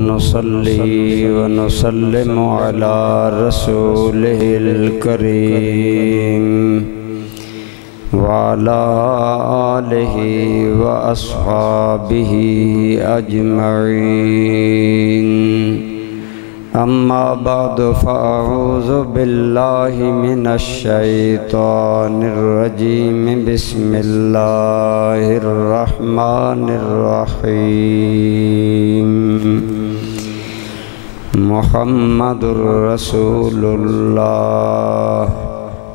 ونصلي ونسلم على رسوله الكريم وعلى آله وأصحابه أجمعين أما بعد فأعوذ بالله من الشيطان الرجيم بسم الله الرحمن الرحيم محمد رسول الله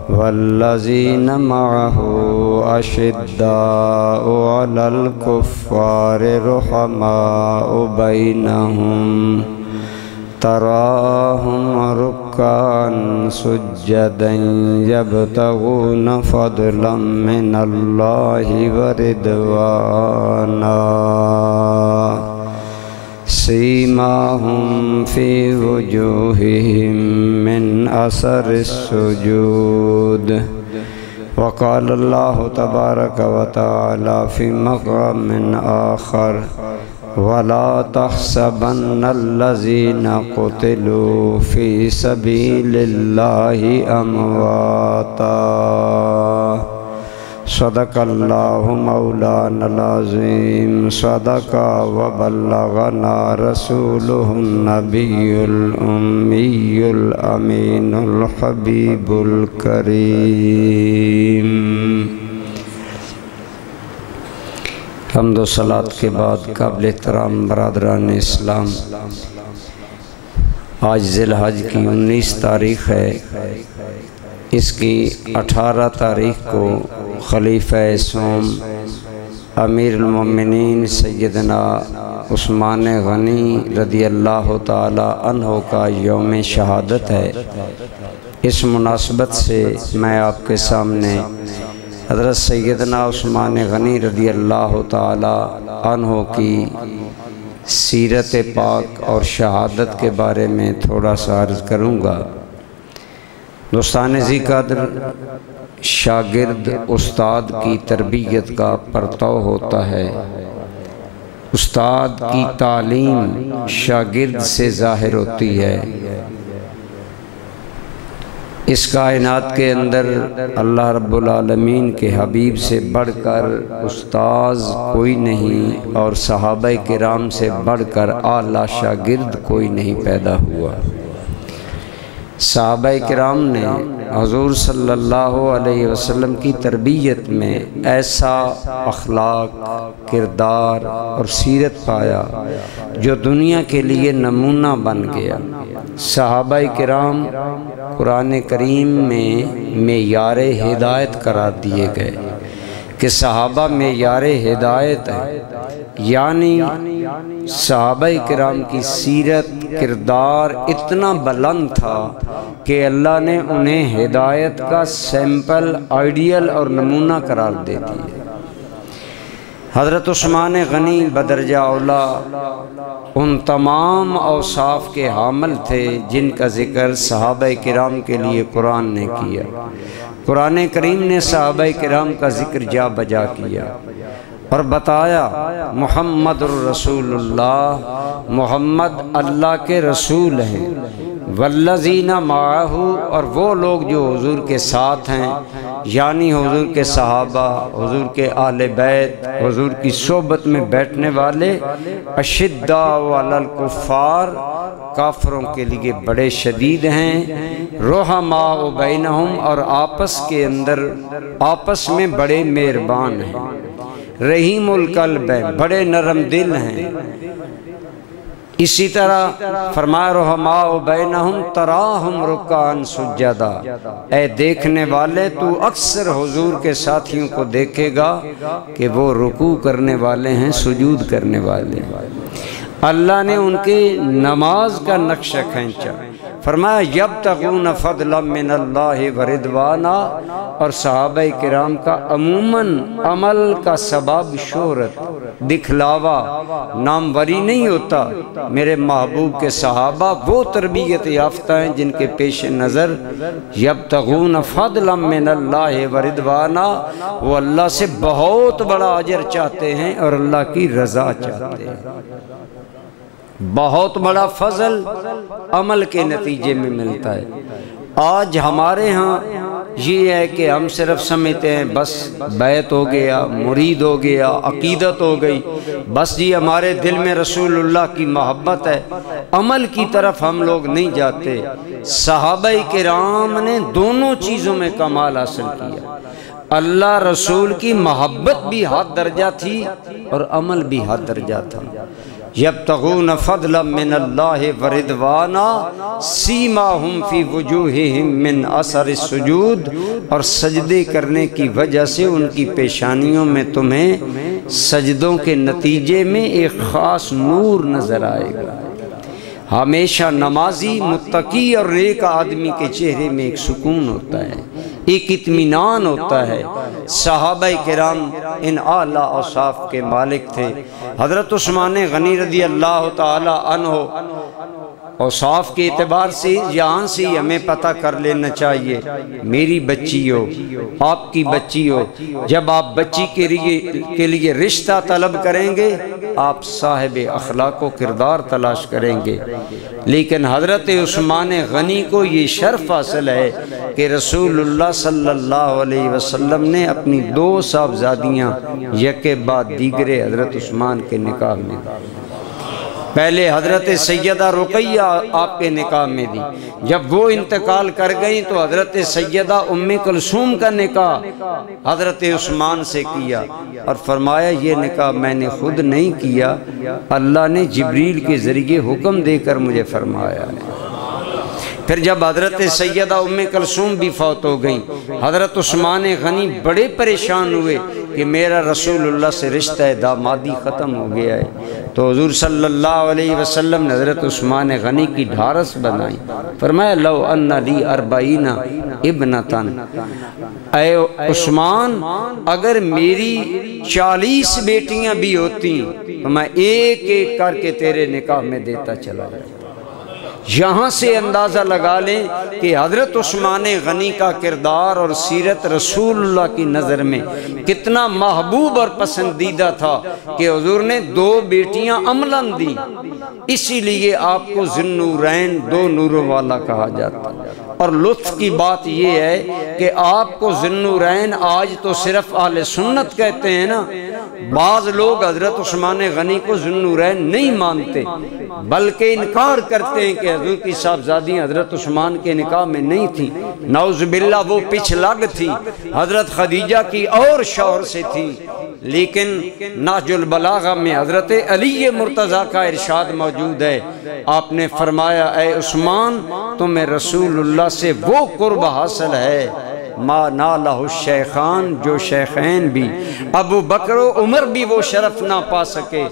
والذين معه أشداء على الكفار رحماء بينهم تراهم ركعا سجدا يبتغون فضلا من الله ورضوانا سيماهم في وجوههم من أثر السجود وقال الله تبارك وتعالى في مقام آخر ولا تحسبن الذين قتلوا في سبيل الله أمواتا صدق الله مولانا العظيم صدق وبلغنا رسوله النبي الأمي الأمين الحبيب الكريم حمد و صلاة کے بعد قابل احترام برادران اسلام، آج ذی الحج کی 19 تاریخ ہے۔ اس کی 18 تاریخ کو خلیفہ سوم امیر المومنین سیدنا عثمان غنی رضی اللہ تعالی عنہ کا یوم شہادت ہے۔ اس مناسبت سے میں آپ کے سامنے حضرت سیدنا عثمان غنی رضی اللہ تعالی عنہ کی سیرت پاک اور شہادت کے بارے میں تھوڑا سا عرض کروں گا۔ دوستان ذی قدر، شاگرد استاد کی تربیت کا پرتو ہوتا ہے۔ استاد کی تعلیم شاگرد سے ظاہر ہوتی ہے۔ اس کائنات کے اندر اللہ رب العالمین کے حبیب سے بڑھ کر استاذ کوئی نہیں، اور صحابہ کرام سے بڑھ کر اعلیٰ شاگرد کوئی نہیں پیدا ہوا۔ صحابہ کرام نے حضور صلی اللہ علیہ وسلم کی تربیت میں ایسا اخلاق، کردار اور سیرت پایا جو دنیا کے لیے نمونہ بن گیا۔ صحابہ کرام قرآن کریم میں معیار ہدایت قرار دیے گئے کہ صحابہ معیار ہدایت ہے، یعنی صحابہ کرام کی سیرت، کردار اتنا بلند تھا کہ اللہ نے انہیں ہدایت کا سیمپل، آئیڈیل اور نمونہ قرار دے دیا۔ حضرت عثمان غنی بدرجہ اولیٰ ان تمام اوصاف کے حامل تھے جن کا ذکر صحابہ کرام کے لیے قرآن نے کیا۔ قرآن کریم نے صحابہ کرام کا ذکر جا بجا کیا اور بتایا محمد الرسول اللہ، محمد اللہ کے رسول ہیں، والذین معہ، اور وہ لوگ جو حضور کے ساتھ ہیں، یعنی حضور کے صحابہ، حضور کے اہل بیت، حضور کی صحبت میں بیٹھنے والے، اشداء علی الکفار، کافروں کے لیے بڑے شدید ہیں، رحماء بینہم، اور آپس کے اندر آپس میں بڑے مہربان ہیں، رحیم القلب ہیں، بڑے نرم دل ہیں۔ اسی طرح فرمایا رحماء بینہم تراہم رکعا سجدا، اے دیکھنے والے تو اکثر حضور کے ساتھیوں کو دیکھے گا کہ وہ رکوع کرنے والے ہیں، سجود کرنے والے ہیں۔ اللہ نے ان کی نماز کا نقشہ کھینچا، فرمایا یبتغون فضلا من اللہ ورضوانا، اور صحابہ کرام کا عموماً عمل کا سبب شہرت، دکھلاوا، ناموری نہیں ہوتا۔ میرے محبوب کے صحابہ وہ تربیت یافتہ ہیں جن کے پیش نظر یبتغون فضلا من اللہ ورضوانا، وہ اللہ سے بہت بڑا اجر چاہتے ہیں اور اللہ کی رضا چاہتے ہیں۔ بہت بڑا فضل عمل کے نتیجے میں ملتا ہے۔ آج ہمارے ہاں یہ ہے کہ ہم صرف سمجھتے ہیں بس بیعت ہو گیا، مرید ہو گیا، عقیدت ہو گئی، بس جی ہمارے دل میں رسول اللہ کی محبت ہے، عمل کی طرف ہم لوگ نہیں جاتے۔ صحابہ کرام نے دونوں چیزوں میں کمال حاصل کیا، اللہ رسول کی محبت بھی حد درجہ تھی اور عمل بھی حد درجہ تھا۔ یبتغون فضلا من اللہ ورضوانا سیماہم فی وجوہہم من اثر السجود، اور سجدے کرنے کی وجہ سے ان کی پیشانیوں میں تمہیں سجدوں کے نتیجے میں ایک خاص نور نظر آئے گا۔ ہمیشہ نمازی، متقی اور نیک آدمی کے چہرے میں ایک سکون ہوتا ہے، ایک اطمینان ہوتا ہے۔ صحابہ کرام ان اعلیٰ اوصاف کے مالک تھے۔ حضرت عثمان غنی رضی اللہ تعالی عنہ اوصاف کے اعتبار سے یہاں سے ہمیں پتہ کر لینا چاہیے، میری بچی ہو، آپ کی بچی ہو، جب آپ بچی کے لیے رشتہ طلب کریں گے آپ صاحب اخلاق و کردار تلاش کریں گے، لیکن حضرت عثمان غنی کو یہ شرف حاصل ہے کہ رسول اللہ صلی اللہ علیہ وسلم نے اپنی 2 صاحبزادیاں یکے بعد دیگرے حضرت عثمان کے نکاح میں دی۔ پہلے حضرت سیدہ رقیہ آپ کے نکاح میں دی، جب وہ انتقال کر گئیں تو حضرت سیدہ ام کلثوم کا نکاح حضرت عثمان سے کیا، اور فرمایا یہ نکاح میں نے خود نہیں کیا، اللہ نے جبریل کے ذریعے حکم دے کر مجھے فرمایا ہے۔ پھر جب حضرت سیدہ ام کلثوم بھی فوت ہو گئیں، حضرت عثمان غنی بڑے پریشان ہوئے کہ میرا رسول اللہ سے رشتہ دامادی ختم ہو گیا ہے، تو حضور صلی اللہ علیہ وسلم نے حضرت عثمان غنی کی ڈھارس بنائی، فرمایا لو ان لی 40 ابنتن، اے عثمان اگر میری 40 بیٹیاں بھی ہوتی تو میں ایک ایک کر کے تیرے نکاح میں دیتا چلا جاتا۔ یہاں سے اندازہ لگا لیں کہ حضرت عثمان غنی کا کردار اور سیرت رسول اللہ کی نظر میں کتنا محبوب اور پسندیدہ تھا کہ حضور نے 2 بیٹیاں عملاً دیں، اسی لیے آپ کو ذی النورین 2 نوروں والا کہا جاتا۔ اور لطف کی بات یہ ہے کہ آپ کو ذی النورین آج تو صرف اہل سنت کہتے ہیں نا، بعض لوگ حضرت عثمان غنی کو ذی النورین نہیں مانتے بلکہ انکار کرتے ہیں کہ حضور کی صاحبزادی حضرت عثمان کے نکاح میں نہیں تھی، نعوذ باللہ وہ پچھلگ تھی، حضرت خدیجہ کی اور شوہر سے تھی۔ لیکن نہج البلاغہ میں حضرت علی مرتضیٰ کا ارشاد موجود ہے، آپ نے فرمایا اے عثمان تمہیں رسول اللہ سے وہ قرب حاصل ہے ما نالہ الشیخان، جو شیخین بھی ابو بکر و عمر بھی وہ شرف نہ پا سکے،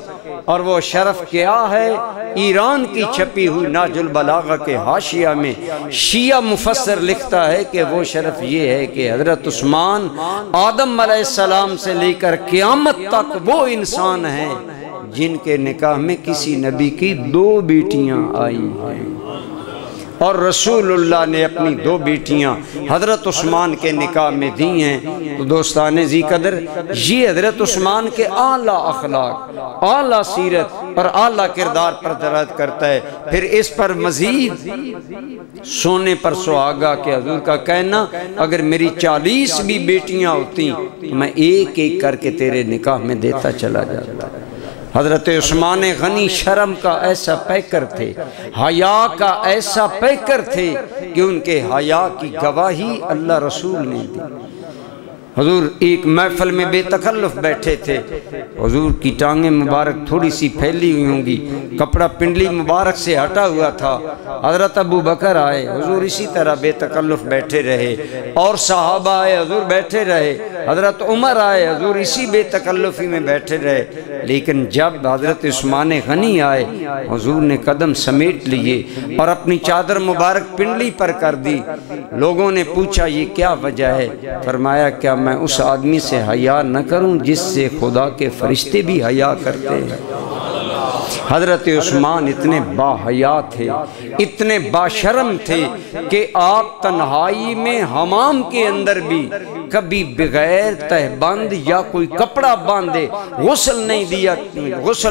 اور وہ شرف کیا ہے؟ ایران کی چھپی ہوئی نہج البلاغہ کے حاشیہ میں شیعہ مفسر لکھتا ہے کہ وہ شرف یہ ہے کہ حضرت عثمان آدم علیہ السلام سے لے کر قیامت تک وہ انسان ہیں جن کے نکاح میں کسی نبی کی 2 بیٹیاں آئی ہیں، اور رسول اللہ نے اپنی 2 بیٹیاں حضرت عثمان کے نکاح میں دی ہیں۔ تو دوستان ذی قدر، یہ حضرت عثمان کے اعلیٰ اخلاق، اعلیٰ سیرت اور اعلیٰ کردار پر دلالت کرتا ہے۔ پھر اس پر مزید سونے پر سہاگا کہ حضور کا کہنا اگر میری 40 بھی بیٹیاں ہوتی تو میں ایک ایک کر کے تیرے نکاح میں دیتا چلا جاتا۔ حضرت عثمان غنی شرم کا ایسا پیکر تھے، حیا کا ایسا پیکر تھے کہ ان کے حیا کی گواہی اللہ رسول نے دی۔ حضور ایک محفل میں بے تکلف بیٹھے تھے، حضور کی ٹانگیں مبارک تھوڑی سی پھیلی ہوئی ہوں گی، کپڑا پنڈلی مبارک سے ہٹا ہوا تھا۔ حضرت ابو بکر آئے، حضور اسی طرح بے تکلف بیٹھے رہے، اور صحابہ آئے، حضور بیٹھے رہے، حضرت عمر آئے، حضور اسی بے تکلفی میں بیٹھے رہے۔ لیکن جب حضرت عثمان غنی آئے، حضور نے قدم سمیٹ لیے اور اپنی چادر مبارک پنڈلی پر کر دی۔ لوگوں نے پوچھا یہ کیا وجہ ہے؟ فرمایا کیا میں اس آدمی سے حیا نہ کروں جس سے خدا کے فرشتے بھی حیا کرتے ہیں؟ حضرت عثمان اتنے باحیا تھے، اتنے باشرم تھے کہ آپ تنہائی میں حمام کے اندر بھی کبھی بغیر تہبند یا کوئی کپڑا باندھے غسل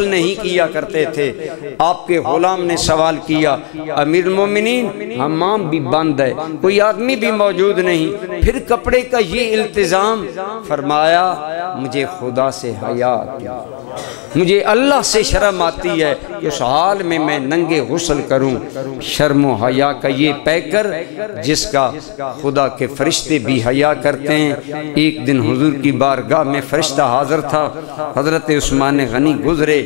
نہیں کیا کرتے تھے۔ آپ کے غلام نے سوال کیا، امیر المومنین حمام بھی بند ہے، کوئی آدمی بھی موجود نہیں، پھر کپڑے کا یہ التزام؟ فرمایا مجھے خدا سے حیا آتی ہے، مجھے اللہ سے شرم آتی ہے کہ اس حال میں میں ننگے غسل کروں۔ شرم و حیا کا یہ پیکر جس کا خدا کے فرشتے بھی حیا کرتے ہیں۔ ایک دن حضور کی بارگاہ میں فرشتہ حاضر تھا، حضرت عثمان غنی گزرے،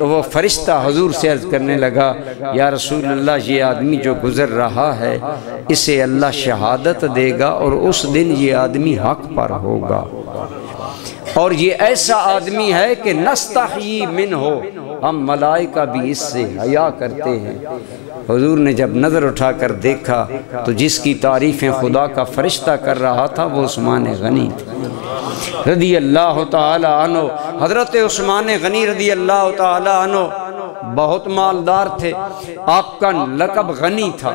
وہ فرشتہ حضور سے عرض کرنے لگا، یا رسول اللہ یہ آدمی جو گزر رہا ہے اسے اللہ شہادت دے گا اور اس دن یہ آدمی حق پر ہوگا، اور یہ ایسا آدمی ہے کہ نستحیی منہ، ہم ملائکہ بھی اس سے حیا کرتے ہیں۔ حضور نے جب نظر اٹھا کر دیکھا تو جس کی تعریفیں خدا کا فرشتہ کر رہا تھا وہ عثمان غنی تھے رضی اللہ تعالی عنہ۔ حضرت عثمان غنی رضی اللہ تعالی عنہ بہت مالدار تھے، آپ کا لقب غنی تھا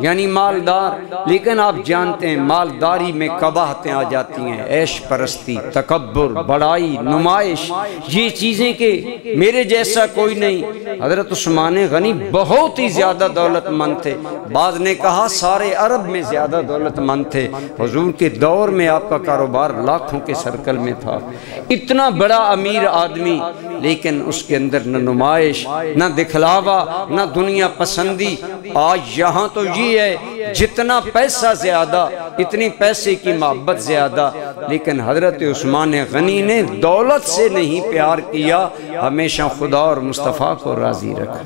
یعنی مالدار، لیکن آپ جانتے ہیں مالداری میں قباحتیں آ جاتی ہیں، عیش پرستی، تکبر، بڑائی، نمائش، یہ چیزیں کہ میرے جیسا کوئی نہیں۔ حضرت عثمان غنی بہت ہی زیادہ دولت مند تھے، بعض نے کہا سارے عرب میں زیادہ دولت مند تھے۔ حضور کے دور میں آپ کا کاروبار لاکھوں کے سرکل میں تھا، اتنا بڑا امیر آدمی، لیکن اس کے اندر نہ نمائش، نہ دکھلاوا، نہ دنیا پسندی۔ آج یہاں تو یہ ہے جتنا پیسہ زیادہ اتنی پیسے کی محبت زیادہ، لیکن حضرت عثمان غنی نے دولت سے نہیں پیار کیا، ہمیشہ خدا اور مصطفیٰ کو راضی رکھا۔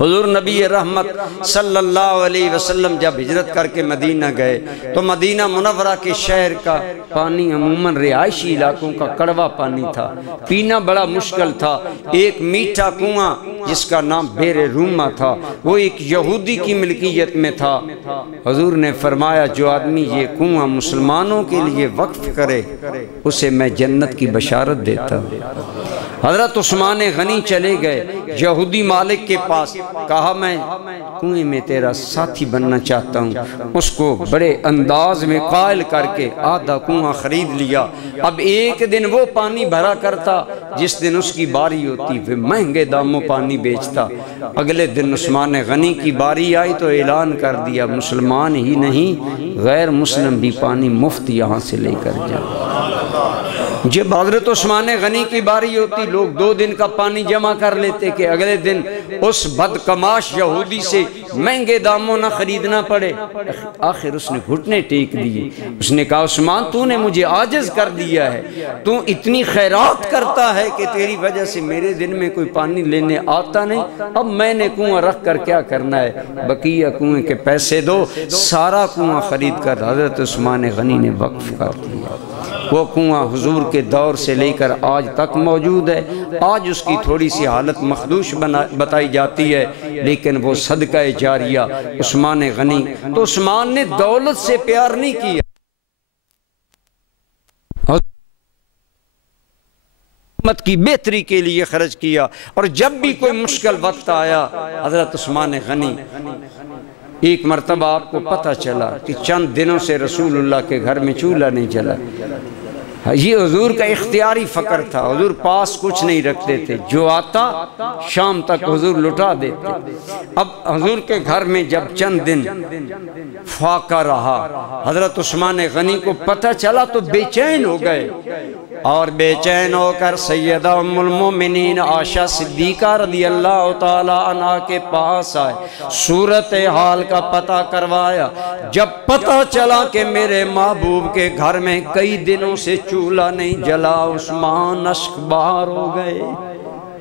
حضور نبی رحمت صلی اللہ علیہ وسلم جب ہجرت کر کے مدینہ گئے تو مدینہ منورہ کے شہر کا پانی عموماً رہائشی علاقوں کا کڑوا پانی تھا، پینا بڑا مشکل تھا۔ ایک میٹھا کنواں جس کا نام بیر روما تھا وہ ایک یہودی کی ملکیت میں تھا۔ حضور نے فرمایا جو آدمی یہ کنواں مسلمانوں کے لیے وقف کرے اسے میں جنت کی بشارت دیتا ہوں۔ حضرت عثمان غنی چلے گئے یہودی مالک کے پاس، کہا میں کنویں میں تیرا ساتھی بننا چاہتا ہوں۔ اس کو بڑے انداز میں قائل کر کے آدھا کنواں خرید لیا۔ اب ایک دن وہ پانی بھرا کرتا، جس دن اس کی باری ہوتی وہ مہنگے داموں پانی بیچتا۔ اگلے دن عثمان غنی کی باری آئی تو اعلان کر دیا مسلمان ہی نہیں غیر مسلم بھی پانی مفت یہاں سے لے کر جائے۔ جب حضرت عثمان غنی کی باری ہوتی لوگ 2 دن کا پانی جمع کر لیتے کہ اگلے دن اس بدکماش یہودی سے مہنگے داموں نہ خریدنا پڑے۔ آخر اس نے گھٹنے ٹیک دیے، اس نے کہا عثمان تو نے مجھے عاجز کر دیا ہے، تو اتنی خیرات کرتا ہے کہ تیری وجہ سے میرے دن میں کوئی پانی لینے آتا نہیں، اب میں نے کنواں رکھ کر کیا کرنا ہے، بقیہ کنویں کے پیسے دو۔ سارا کنواں خرید کر حضرت عثمان غنی نے وقف کر دیا۔ وہ کنواں حضور کے دور سے لے کر آج تک موجود ہے۔ آج اس کی تھوڑی سی حالت مخدوش بتائی جاتی ہے، لیکن وہ صدقہ جاریہ عثمان غنی۔ تو عثمان نے دولت سے پیار نہیں کیا، امت کی بہتری کے لیے خرچ کیا۔ اور جب بھی کوئی مشکل وقت آیا حضرت عثمان غنی، ایک مرتبہ آپ کو پتہ چلا کہ چند دنوں سے رسول اللہ کے گھر میں چولہا نہیں جلا۔ یہ حضور کا اختیاری فقر تھا، حضور پاس کچھ نہیں رکھتے تھے، جو آتا شام تک حضور لٹا دیتے۔ اب حضور کے گھر میں جب چند دن فاقہ رہا، حضرت عثمان غنی کو پتہ چلا تو بے چین ہو گئے، اور بے چین ہو کر سیدہ ام المومنین عائشہ صدیقہ رضی اللہ تعالی عنہ کے پاس آئے، صورتحال کا پتہ کروایا۔ جب پتہ چلا کہ میرے محبوب کے گھر میں کئی دنوں سے چولہا نہیں جلا، عثمان اشک بار ہو گئے،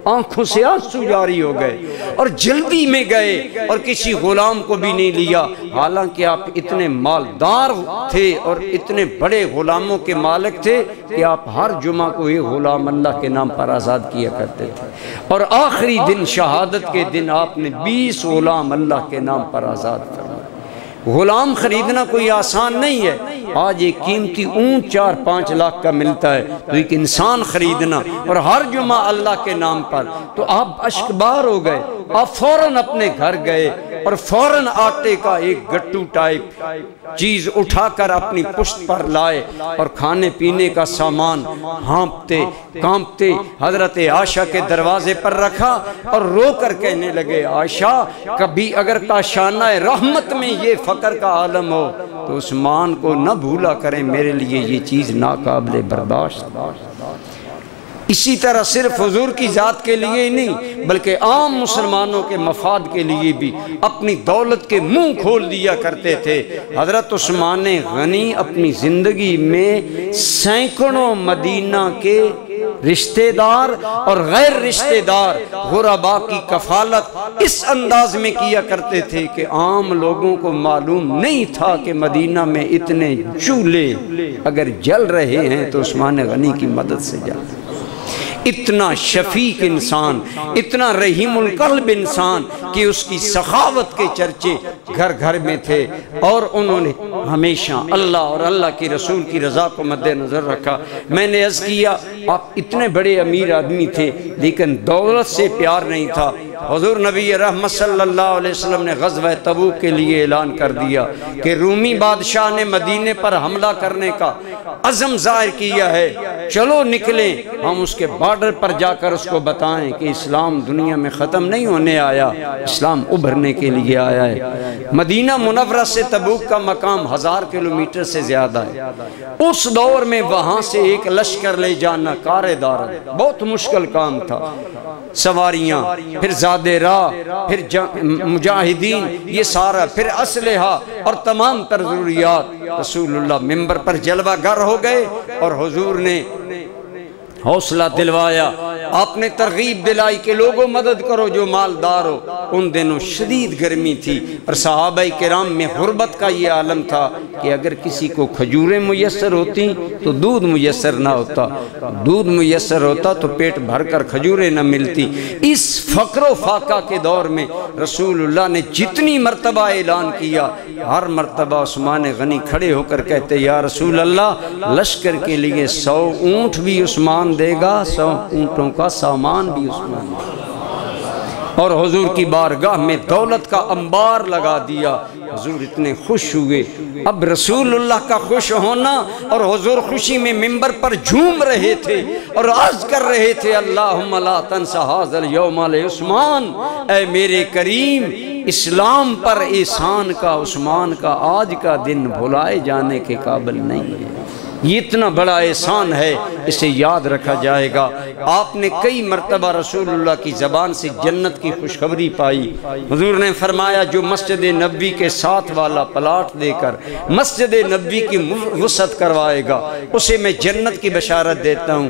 آنکھوں سے آنسو جاری ہو گئے، اور جلدی میں گئے اور کسی غلام کو بھی نہیں لیا، حالانکہ آپ اتنے مالدار تھے اور اتنے بڑے غلاموں کے مالک تھے کہ آپ ہر جمعہ کو یہ غلام اللہ کے نام پر آزاد کیا کرتے تھے، اور آخری دن شہادت کے دن آپ نے 20 غلام اللہ کے نام پر آزاد فرمائے۔ غلام خریدنا کوئی آسان نہیں ہے، آج ایک قیمتی اونٹ 4-5 لاکھ کا ملتا ہے، تو ایک انسان خریدنا اور ہر جمعہ اللہ کے نام پر، تو آپ اشکبار ہو گئے۔ آپ فوراً اپنے گھر گئے اور فوراً آٹے کا ایک گٹو ٹائپ چیز اٹھا کر اپنی پشت پر لائے اور کھانے پینے کا سامان ہانپتے کانپتے حضرت عائشہ کے دروازے پر رکھا اور رو کر کہنے لگے، عائشہ کبھی اگر کاشانہ رحمت میں یہ فقر کا عالم ہو تو عثمان کو نہ بھولا کریں، میرے لیے یہ چیز ناقابل برداشت۔ اسی طرح صرف حضور کی ذات کے لیے ہی نہیں بلکہ عام مسلمانوں کے مفاد کے لیے بھی اپنی دولت کے منہ کھول دیا کرتے تھے۔ حضرت عثمان غنی اپنی زندگی میں سینکڑوں مدینہ کے رشتہ دار اور غیر رشتہ دار غرباء کی کفالت اس انداز میں کیا کرتے تھے کہ عام لوگوں کو معلوم نہیں تھا کہ مدینہ میں اتنے چولہے اگر جل رہے ہیں تو عثمان غنی کی مدد سے جلتے۔ اتنا شفیق انسان، اتنا رحیم القلب انسان کہ اس کی سخاوت کے چرچے گھر گھر میں تھے، اور انہوں نے ہمیشہ اللہ اور اللہ کی رسول کی رضا کو مد نظر رکھا۔ میں نے عرض کیا آپ اتنے بڑے امیر آدمی تھے لیکن دولت سے پیار نہیں تھا۔ حضور نبی رحمت صلی اللہ علیہ وسلم نے غزوہ تبوک کے لیے اعلان کر دیا کہ رومی بادشاہ نے مدینے پر حملہ کرنے کا عزم ظاہر کیا ہے، چلو نکلیں ہم اس کے بارڈر پر جا کر اس کو بتائیں کہ اسلام دنیا میں ختم نہیں ہونے آیا، اسلام ابھرنے کے لیے آیا ہے۔ مدینہ منورہ سے تبوک کا مقام 1000 کلومیٹر سے زیادہ ہے۔ اس دور میں وہاں سے ایک لشکر لے جانا کار دار بہت مشکل کام تھا۔ سواریاں، پھر زادے راہ، پھر مجاہدین، یہ سارا، پھر اسلحہ اور تمام تر ضروریات۔ رسول اللہ منبر پر جلوہ گر ہو گئے اور حضور نے حوصلہ دلوایا، آپ نے ترغیب دلائی کہ لوگوں مدد کرو جو مالدار ہو۔ ان دنوں شدید گرمی تھی اور صحابہ کرام میں غربت کا یہ عالم تھا کہ اگر کسی کو کھجوریں میسر ہوتی تو دودھ میسر نہ ہوتا، دودھ میسر ہوتا تو پیٹ بھر کر کھجوریں نہ ملتی۔ اس فقر و فاقہ کے دور میں رسول اللہ نے جتنی مرتبہ اعلان کیا، ہر مرتبہ عثمان غنی کھڑے ہو کر کہتے یا رسول اللہ لشکر کے لیے 100 اونٹ بھی عثمان دے گا، 100 اونٹوں کا سامان بھی عثمان دے گا۔ اور حضور کی بارگاہ میں دولت کا انبار لگا دیا۔ حضور اتنے خوش ہوئے۔ اب رسول اللہ کا خوش ہونا اور حضور خوشی میں منبر پر جھوم رہے تھے اور عرض کر رہے تھے اللہم لا تنس ھذا الیوم عثمان، اے میرے کریم اسلام پر احسان کا عثمان کا آج کا دن بھلائے جانے کے قابل نہیں ہے۔ یہ اتنا بڑا احسان ہے، اسے یاد رکھا جائے گا۔ آپ نے کئی مرتبہ رسول اللہ کی زبان سے جنت کی خوشخبری پائی۔ حضور نے فرمایا جو مسجد نبوی کے ساتھ والا پلاٹ دے کر مسجد نبوی کی وسعت کروائے گا اسے میں جنت کی بشارت دیتا ہوں۔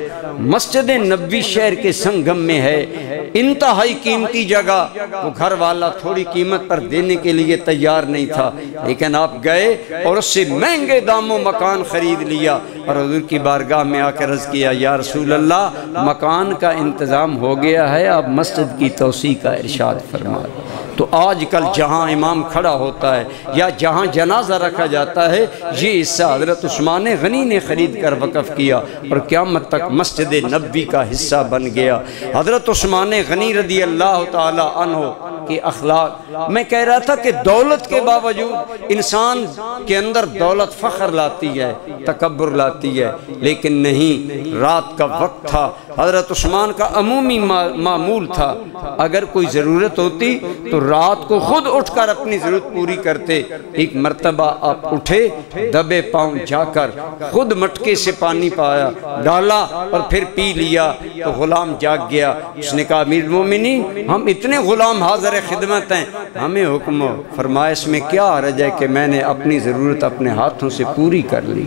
مسجد نبوی شہر کے سنگم میں ہے، انتہائی قیمتی جگہ، وہ گھر والا تھوڑی قیمت پر دینے کے لیے تیار نہیں تھا، لیکن آپ گئے اور اس سے مہنگے داموں مکان خرید لیا اور حضور کی بارگاہ میں آ کر عرض کیا یا رسول اللہ مکان کا انتظام ہو گیا ہے، آپ مسجد کی توسیع کا ارشاد فرمائیں۔ تو آج کل جہاں امام کھڑا ہوتا ہے یا جہاں جنازہ رکھا جاتا ہے یہ حصہ حضرت عثمان غنی نے خرید کر وقف کیا اور قیامت تک مسجد نبوی کا حصہ بن گیا۔ حضرت عثمان غنی رضی اللہ تعالی عنہ کے اخلاق، میں کہہ رہا تھا کہ دولت کے باوجود انسان کے اندر دولت فخر لاتی ہے، تکبر لاتی ہے، لیکن نہیں، رات کا وقت تھا۔ حضرت عثمان کا عمومی معمول تھا اگر کوئی ضرورت ہوتی تو رات کو خود اٹھ کر اپنی ضرورت پوری کرتے۔ ایک مرتبہ آپ اٹھے، دبے پاؤں جا کر خود مٹکے سے پانی پایا، ڈالا اور پھر پی لیا تو غلام جاگ گیا۔ اس نے کہا امیر المومنین ہم اتنے غلام حاضر خدمت ہیں، ہمیں حکم ہو۔ فرمایا اس میں کیا حرج ہے کہ میں نے اپنی ضرورت اپنے ہاتھوں سے پوری کر لی۔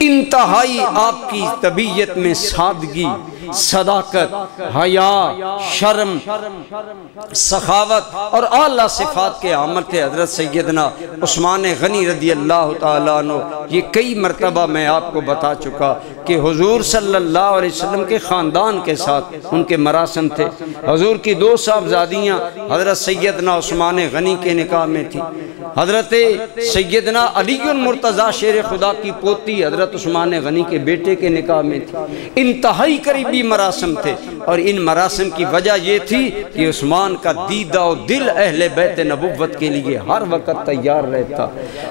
انتہائی آپ کی طبیعت میں سادگی، صداقت، حیا، شرم، سخاوت اور اعلیٰ صفات کے عامل تھے حضرت سیدنا عثمان غنی رضی اللہ تعالیٰ عنہ۔ یہ کئی مرتبہ میں آپ کو بتا چکا کہ حضور صلی اللہ علیہ وسلم کے خاندان کے ساتھ ان کے مراسم تھے۔ حضور کی 2 صاحبزادیاں حضرت سیدنا عثمان غنی کے نکاح میں تھی، حضرت سیدنا علی المرتضیٰ شیر خدا کی پوتی حضرت عثمان غنی کے بیٹے کے نکاح میں تھی۔ انتہائی قریبی مراسم تھے، اور ان مراسم کی وجہ یہ تھی کہ عثمان کا دیدہ و دل اہل بیت نبوت کے لیے ہر وقت تیار رہتا۔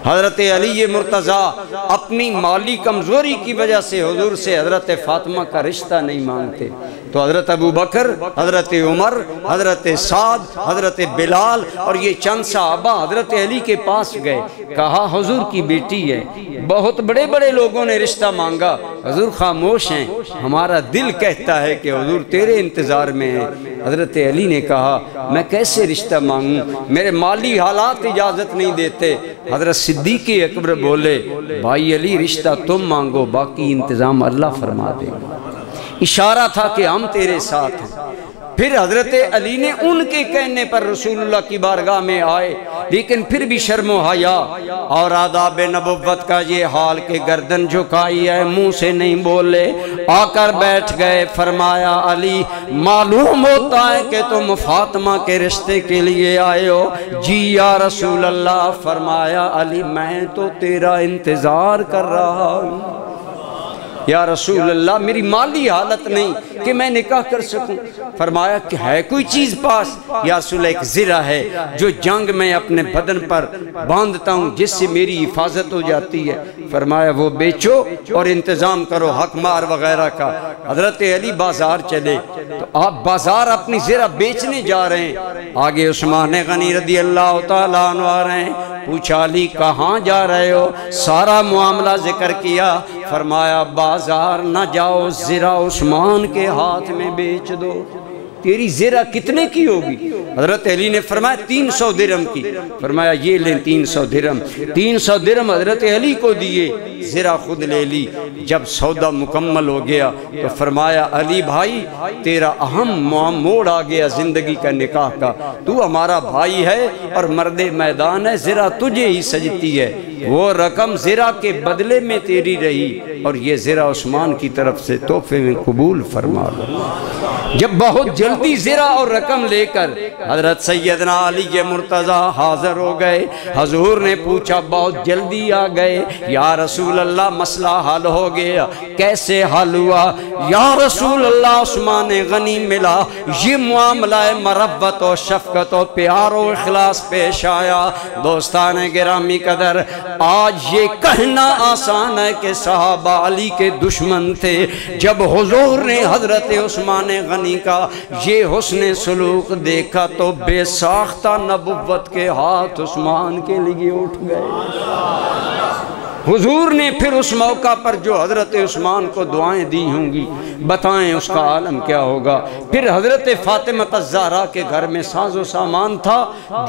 حضرت علی مرتضیٰ اپنی مالی کمزوری کی وجہ سے حضور سے حضرت فاطمہ کا رشتہ نہیں مانگتے، تو حضرت ابو بکر، حضرت عمر، حضرت سعد، حضرت بلال اور یہ چند صحابہ حضرت علی کے پاس گئے، کہا حضور کی بیٹی ہے، بہت بڑے بڑے لوگوں نے رشتہ مانگا، حضور خاموش ہیں، ہمارا دل کہتا ہے کہ حضور تیرے انتظار میں ہیں۔ حضرت علی نے کہا میں کیسے رشتہ مانگوں، میرے مالی حالات اجازت نہیں دیتے۔ حضرت صدیق اکبر بولے بھائی علی رشتہ تم مانگو، باقی انتظام اللہ فرما دے گا۔ اشارہ تھا کہ ہم تیرے ساتھ ہیں۔ پھر حضرت علی نے ان کے کہنے پر رسول اللہ کی بارگاہ میں آئے، لیکن پھر بھی شرم و حیا اور آداب نبوت کا یہ حال کہ گردن جھکائی ہے، منہ سے نہیں بولے، آ کر بیٹھ گئے۔ فرمایا علی معلوم ہوتا ہے کہ تم فاطمہ کے رشتے کے لیے آئے ہو؟ جی یا رسول اللہ۔ فرمایا علی میں تو تیرا انتظار کر رہا ہوں۔ یا رسول اللہ میری مالی حالت نہیں کہ میں نکاح کر سکوں۔ فرمایا کہ ہے کوئی چیز پاس؟ یا رسول اللہ ایک زرہ ہے جو جنگ میں اپنے بدن پر باندھتا ہوں جس سے میری حفاظت ہو جاتی ہے۔ فرمایا وہ بیچو اور انتظام کرو حق مار وغیرہ کا۔ حضرت علی بازار چلے تو آپ بازار اپنی زرہ بیچنے جا رہے ہیں، آگے عثمان غنی رضی اللہ تعالیٰ عنہ آ رہے ہیں۔ پوچھا علی کہاں جا رہے ہو؟ سارا معاملہ ذکر کیا۔ فرمایا بازار نہ جاؤ، زرہ عثمان کے ہاتھ میں بیچ دو۔ تیری زرہ کتنے کی ہوگی؟ حضرت علی نے فرمایا 300 درہم کی۔ فرمایا یہ لیں 300 درہم۔ 300 درہم حضرت علی کو دیے، زرہ خود لے لی۔ جب سودا مکمل ہو گیا تو فرمایا علی بھائی تیرا اہم موڑ آ گیا زندگی کا، نکاح کا، تو ہمارا بھائی ہے اور مرد میدان ہے، زرہ تجھے ہی سجتی ہے۔ وہ رقم زرہ کے بدلے میں تیری رہی، اور یہ زرہ عثمان کی طرف سے تحفے میں قبول فرما لو۔ جب بہت جلدی زرہ اور رقم لے کر حضرت سیدنا علی مرتضیٰ حاضر ہو گئے، حضور نے پوچھا بہت جلدی آ گئے؟ یا رسول اللہ مسئلہ حل ہو گیا۔ کیسے حل ہوا؟ یا رسول اللہ عثمان غنی ملا، یہ معاملہ مربت و شفقت و پیار و اخلاص پیش آیا۔ دوستان گرامی قدر، آج یہ کہنا آسان ہے کہ صحابہ علی کے دشمن تھے، جب حضور نے حضرت عثمان غنی کا یہ حسن سلوک دیکھا تو بے ساختہ نبوت کے ہاتھ عثمان کے لیے اٹھ گئے۔ حضور نے پھر اس موقع پر جو حضرت عثمان کو دعائیں دی ہوں گی، بتائیں اس کا عالم کیا ہوگا۔ پھر حضرت فاطمہ الزہرا کے گھر میں ساز و سامان تھا،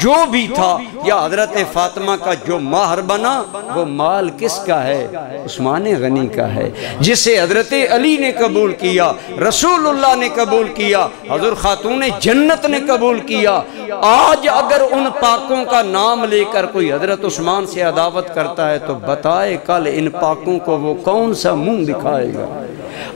جو بھی تھا، یا حضرت فاطمہ کا جو مہر بنا وہ مال کس کا ہے؟ عثمان غنی کا ہے، جسے حضرت علی نے قبول کیا، رسول اللہ نے قبول کیا، حضور خاتون جنت نے قبول کیا۔ آج اگر ان پاکوں کا نام لے کر کوئی حضرت عثمان سے عداوت کرتا ہے تو بتائے کل ان پاکوں کو وہ کون سا منہ دکھائے گا،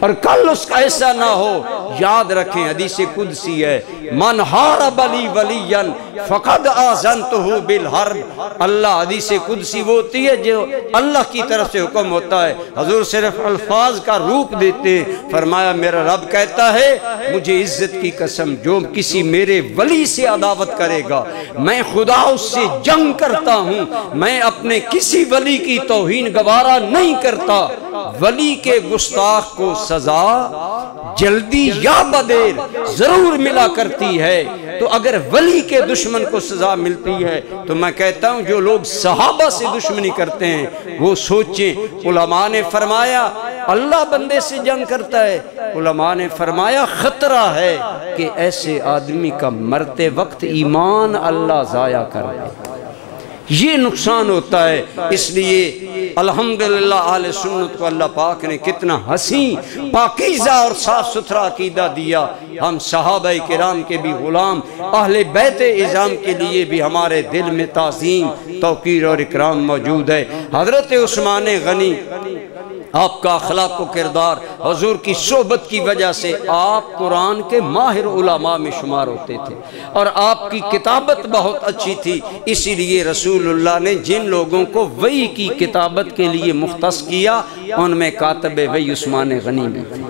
اور کل اس کا ایسا نہ ہو۔ یاد رکھیں حدیث قدسی ہے، من حارب لی ولیا فقد آذنتہ بالحرب۔ اللہ حدیث قدسی وہ ہوتی ہے جو اللہ کی طرف سے حکم ہوتا ہے، حضور صرف الفاظ کا روپ دیتے ہیں۔ فرمایا میرا رب کہتا ہے مجھے عزت کی قسم جو کسی میرے ولی سے عداوت کرے گا میں خدا اس سے جنگ کرتا ہوں، میں اپنے کسی ولی کی توہین گوارا نہیں کرتا۔ ولی کے گستاخ کو سزا جلدی یا بدیر ضرور ملا کرتی ہے، تو اگر ولی کے دشمن کو سزا ملتی ہے تو میں کہتا ہوں جو لوگ صحابہ سے دشمنی کرتے ہیں وہ سوچیں۔ علماء نے فرمایا اللہ بندے سے جنگ کرتا ہے، علماء نے فرمایا خطرہ ہے کہ ایسے آدمی کا مرتے وقت ایمان اللہ ضائع کر دے۔ یہ نقصان ہوتا ہے۔ اس لیے الحمدللہ اہل سنت کو اللہ پاک نے کتنا حسین پاکیزہ اور صاف ستھرا عقیدہ دیا۔ ہم صحابہ کرام کے بھی غلام، اہل بیت اعظام کے لیے بھی ہمارے دل میں تعظیم، توقیر اور اکرام موجود ہے۔ حضرت عثمان غنی، آپ کا اخلاق و کردار، حضور کی صحبت کی وجہ سے آپ قرآن کے ماہر علماء میں شمار ہوتے تھے، اور آپ کی کتابت بہت اچھی تھی۔ اسی لیے رسول اللہ نے جن لوگوں کو وحی کی کتابت کے لیے مختص کیا، ان میں کاتب وحی عثمان غنی بھی تھی،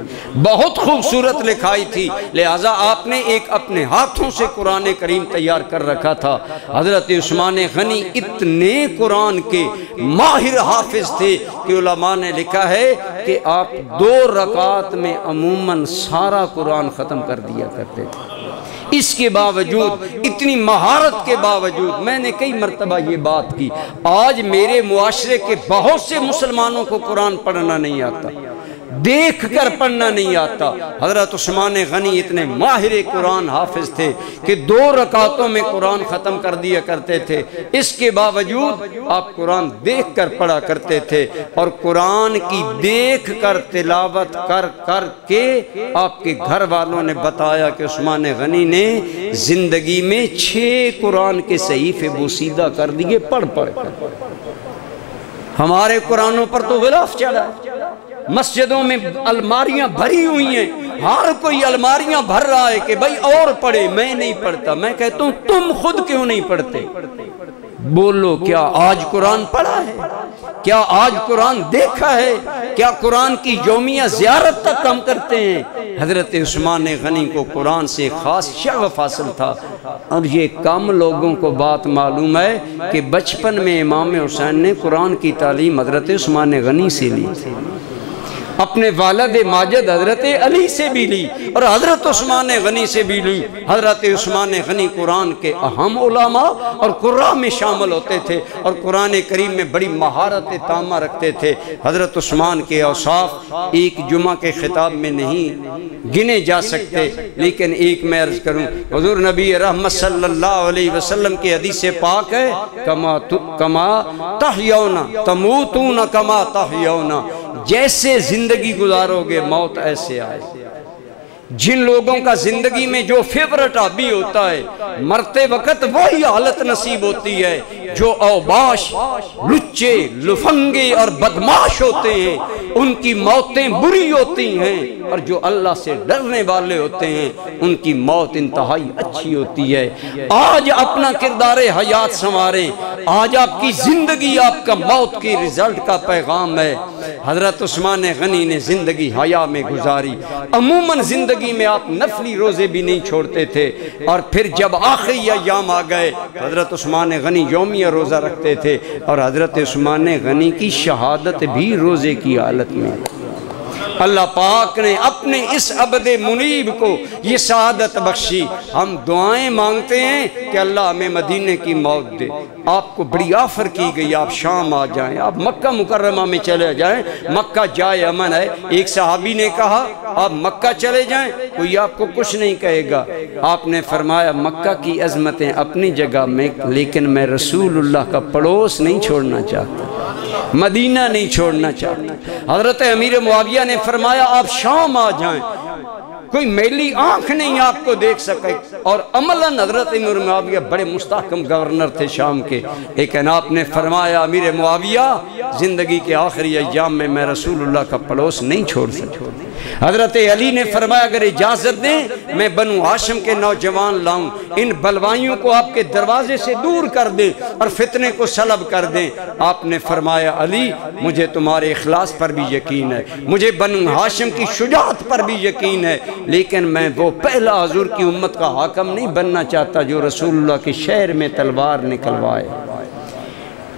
بہت خوبصورت لکھائی تھی، لہٰذا آپ نے ایک اپنے ہاتھوں سے قرآن کریم تیار کر رکھا تھا۔ حضرت عثمان غنی اتنے قرآن کے ماہر حافظ تھے کہ علماء نے لکھا ہے کہ آپ 2 رکعات میں عموماً سارا قرآن ختم کر دیا کرتے تھے۔ اس کے باوجود، اتنی مہارت کے باوجود، میں نے کئی مرتبہ یہ بات کی، آج میرے معاشرے کے بہت سے مسلمانوں کو قرآن پڑھنا نہیں آتا، دیکھ کر پڑھنا نہیں آتا۔ حضرت عثمان غنی اتنے ماہر قرآن حافظ تھے کہ 2 رکعتوں میں قرآن ختم کر دیا کرتے تھے۔ اس کے باوجود آپ قرآن دیکھ کر پڑھا کرتے تھے، اور قرآن کی دیکھ کر تلاوت کر کر کے آپ کے گھر والوں نے بتایا کہ عثمان غنی نے زندگی میں 6 قرآن کے صحیفے بوسیدہ کر دیے پڑھ پڑھ کر۔ ہمارے قرآنوں پر تو غلاف چڑھا ہے، مسجدوں میں الماریاں بھری ہوئی ہیں، ہر کوئی الماریاں بھر رہا ہے کہ بھائی اور پڑھے، میں نہیں پڑھتا۔ میں کہتا ہوں تم خود کیوں نہیں پڑھتے؟ بولو، کیا آج قرآن پڑھا ہے؟ کیا آج قرآن دیکھا ہے؟ کیا قرآن کی یومیہ زیارت تک ہم کرتے ہیں؟ حضرت عثمان غنی کو قرآن سے خاص شغف حاصل تھا، اور یہ کم لوگوں کو بات معلوم ہے کہ بچپن میں امام حسین نے قرآن کی تعلیم حضرت عثمان غنی سے لی تھی، اپنے والد ماجد حضرت علی سے بھی لی، اور حضرت عثمان غنی سے بھی لی۔ حضرت عثمان غنی قرآن کے اہم علماء اور قراء میں شامل ہوتے تھے، اور قرآن کریم میں بڑی مہارت تامہ رکھتے تھے۔ حضرت عثمان کے اوصاف ایک جمعہ کے خطاب میں نہیں گنے جا سکتے، لیکن ایک میں عرض کروں، حضور نبی رحمت صلی اللہ علیہ وسلم کی حدیث پاک ہے، کما تحیون تموتون کما تحیون، جیسے زندگی گزارو گے موت ایسے آئے۔ جن لوگوں کا زندگی میں جو فیورٹ آبی ہوتا ہے، مرتے وقت وہی حالت نصیب ہوتی ہے۔ جو اوباش، لچے، لفنگے اور بدماش ہوتے ہیں، ان کی موتیں بری ہوتی ہیں، اور جو اللہ سے ڈرنے والے ہوتے ہیں ان کی موت انتہائی اچھی ہوتی ہے۔ آج اپنا کردار حیات سنواریں، آج آپ کی زندگی آپ کا موت کی رزلٹ کا پیغام ہے۔ حضرت عثمان غنی نے زندگی حیا میں گزاری، عموماً زندگی میں آپ نفلی روزے بھی نہیں چھوڑتے تھے، اور پھر جب آخری ایام آ گئے حضرت عثمان غنی یومیہ روزہ رکھتے تھے، اور حضرت عثمان غنی کی شہادت بھی روزے کی حالت میں۔ اللہ پاک نے اپنے اس عبد منیب کو یہ سعادت بخشی۔ ہم دعائیں مانگتے ہیں کہ اللہ ہمیں مدینے کی موت دے۔ آپ کو بڑی آفر کی گئی، آپ شام آ جائیں، آپ مکہ مکرمہ میں چلے جائیں، مکہ جائے امن ہے۔ ایک صحابی نے کہا آپ مکہ چلے جائیں، کوئی آپ کو کچھ نہیں کہے گا۔ آپ نے فرمایا مکہ کی عظمتیں اپنی جگہ میں، لیکن میں رسول اللہ کا پڑوس نہیں چھوڑنا چاہتا، مدینہ نہیں چھوڑنا چاہتا۔ حضرت امیر معاویہ نے فرمایا آپ شام آ جائیں، کوئی میلی آنکھ نہیں آپ کو دیکھ سکے، اور عملاً حضرت امیر معاویہ بڑے مستحکم گورنر تھے شام کے، لیکن آپ نے فرمایا امیر معاویہ زندگی کے آخری ایام میں میں رسول اللہ کا پڑوس نہیں چھوڑ سکتا۔ حضرت علی نے فرمایا اگر اجازت دیں میں بنو ہاشم کے نوجوان لاؤں، ان بلوائیوں کو آپ کے دروازے سے دور کر دیں اور فتنے کو سلب کر دیں۔ آپ نے فرمایا علی مجھے تمہارے اخلاص پر بھی یقین ہے، مجھے بنو ہاشم کی شجاعت پر بھی یقین ہے، لیکن میں وہ پہلا حضور کی امت کا حاکم نہیں بننا چاہتا جو رسول اللہ کے شہر میں تلوار نکلوائے۔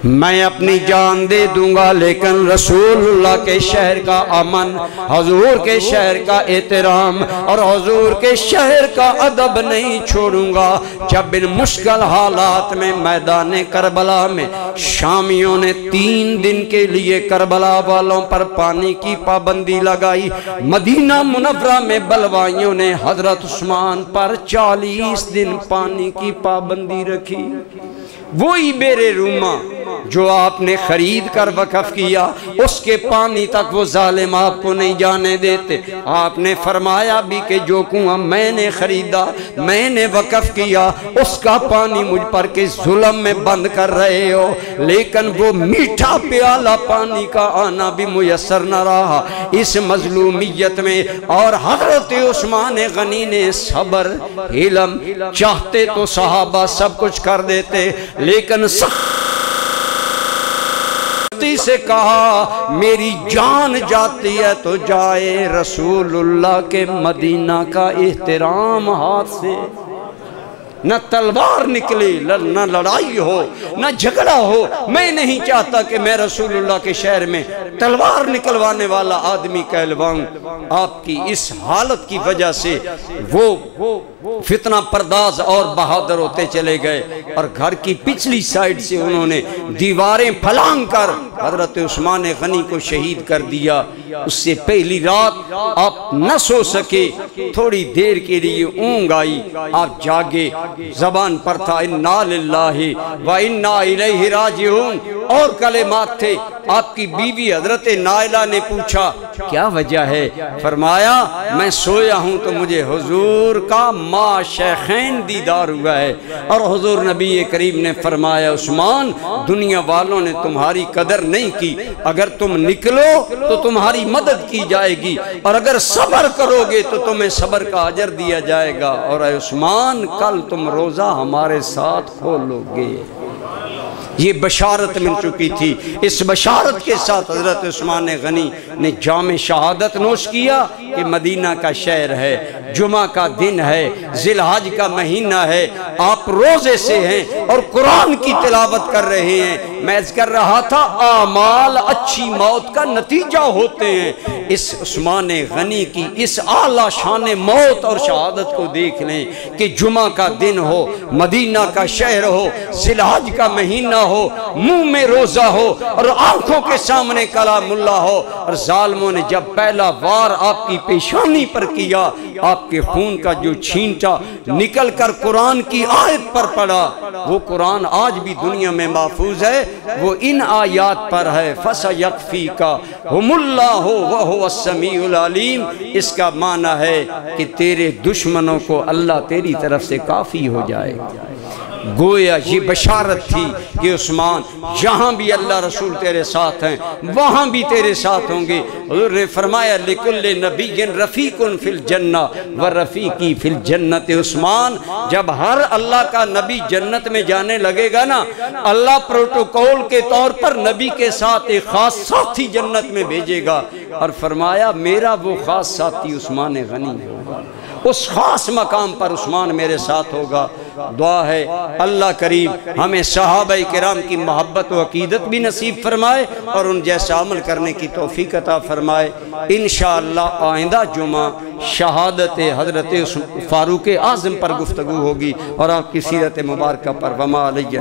میں اپنی جان دے دوں گا لیکن رسول اللہ کے شہر کا امن، حضور کے شہر کا احترام اور حضور کے شہر کا ادب نہیں چھوڑوں گا۔ جب ان مشکل حالات میں میدان کربلا میں شامیوں نے 3 دن کے لیے کربلا والوں پر پانی کی پابندی لگائی، مدینہ منورہ میں بلوائیوں نے حضرت عثمان پر 40 دن پانی کی پابندی رکھی۔ وہی بیر روما جو آپ نے خرید کر وقف کیا، اس کے پانی تک وہ ظالم آپ کو نہیں جانے دیتے۔ آپ نے فرمایا بھی کہ جو کنواں میں نے خریدا، میں نے وقف کیا، اس کا پانی مجھ پر کے ظلم میں بند کر رہے ہو، لیکن وہ میٹھا پیالہ پانی کا آنا بھی میسر نہ رہا اس مظلومیت میں۔ اور حضرت عثمان غنی نے صبر، علم، چاہتے تو صحابہ سب کچھ کر دیتے، لیکن سے کہا میری جان جاتی ہے تو جائے رسول اللہ کے مدینہ کا احترام ہاتھ سے۔ نہ تلوار نکلے، نہ لڑائی ہو، نہ جھگڑا ہو۔ میں نہیں چاہتا کہ میں رسول اللہ کے شہر میں تلوار نکلوانے والا آدمی کہلواؤں۔ آپ کی اس حالت کی وجہ سے وہ فتنہ پرداز اور بہادر ہوتے چلے گئے، اور گھر کی پچھلی سائیڈ سے انہوں نے دیواریں پھلانگ کر حضرت عثمان غنی کو شہید کر دیا۔ اس سے پہلی رات آپ نہ سو سکے، تھوڑی دیر کے لیے اونگ آئی، آپ جاگے، زبان پر تھا اِنَّا لِلَّهِ وَإِنَّا إِلَيْهِ رَاجِعُونَ، اور کلمات تھے۔ آپ کی بیوی حضرت نائلہ نے پوچھا کیا وجہ ہے؟ فرمایا میں سویا ہوں تو مجھے حضور کا ما شیخین دیدار ہوا ہے، اور حضور نبی کریم نے فرمایا عثمان دنیا والوں نے تمہاری قدر نہیں کی، اگر تم نکلو تو تمہاری مدد کی جائے گی، اور اگر صبر کرو گے تو تمہیں صبر کا اجر دیا جائے گا، اور اے عثمان کل تم روزہ ہمارے ساتھ کھولو گے۔ یہ بشارت مل چکی تھی۔ اس بشارت کے ساتھ حضرت عثمان غنی نے جام شہادت نوش کیا کہ مدینہ کا شہر ہے، جمعہ کا دن ہے، ذی الحج کا مہینہ ہے، آپ روزے سے ہیں اور قرآن کی تلاوت کر رہے ہیں۔ میں عرض کر رہا تھا اعمال اچھی موت کا نتیجہ ہوتے ہیں۔ اس عثمان غنی کی اس اعلیٰ شان موت اور شہادت کو دیکھ لیں کہ جمعہ کا دن ہو، مدینہ کا شہر ہو، ذی الحج کا مہینہ ہو، منہ میں روزہ ہو اور آنکھوں کے سامنے کلام اللہ ہو، اور ظالموں نے جب پہلا وار آپ کی پیشانی پر کیا، آپ کے خون کا جو چھینٹا نکل کر قرآن کی آیت پر پڑا، وہ قرآن آج بھی دنیا میں محفوظ ہے، وہ ان آیات پر ہے فَسَيَكْفِيكَهُمُ اللَّهُ وَهُوَ السَّمِيعُ الْعَلِيمُ۔ اس کا معنی ہے کہ تیرے دشمنوں کو اللہ تیری طرف سے کافی ہو جائے گا۔ گویا یہ بشارت تھی کہ عثمان جہاں بھی اللہ رسول تیرے ساتھ ہیں وہاں بھی تیرے ساتھ ہوں گے۔ حضور نے فرمایا لِكُلِّ نَبِيٍّ رَفِيقٌ فِي الْجَنَّةِ وَرَفِيقِي فِي الْجَنَّةِ۔ عثمان جب ہر اللہ کا نبی جنت میں جانے لگے گا نا، اللہ پروٹوکول کے طور پر نبی کے ساتھ ایک خاص ساتھی جنت میں بھیجے گا، اور فرمایا میرا وہ خاص ساتھی عثمان غنی ہوگا، اس خاص مقام پر عثمان میرے ساتھ ہوگا۔ دعا ہے اللہ کریم ہمیں صحابہ کرام کی محبت و عقیدت بھی نصیب فرمائے اور ان جیسا عمل کرنے کی توفیق عطا فرمائے۔ انشاءاللہ آئندہ جمعہ شہادت حضرت فاروق اعظم پر گفتگو ہوگی اور آپ کی سیرت مبارکہ پر وما علیہ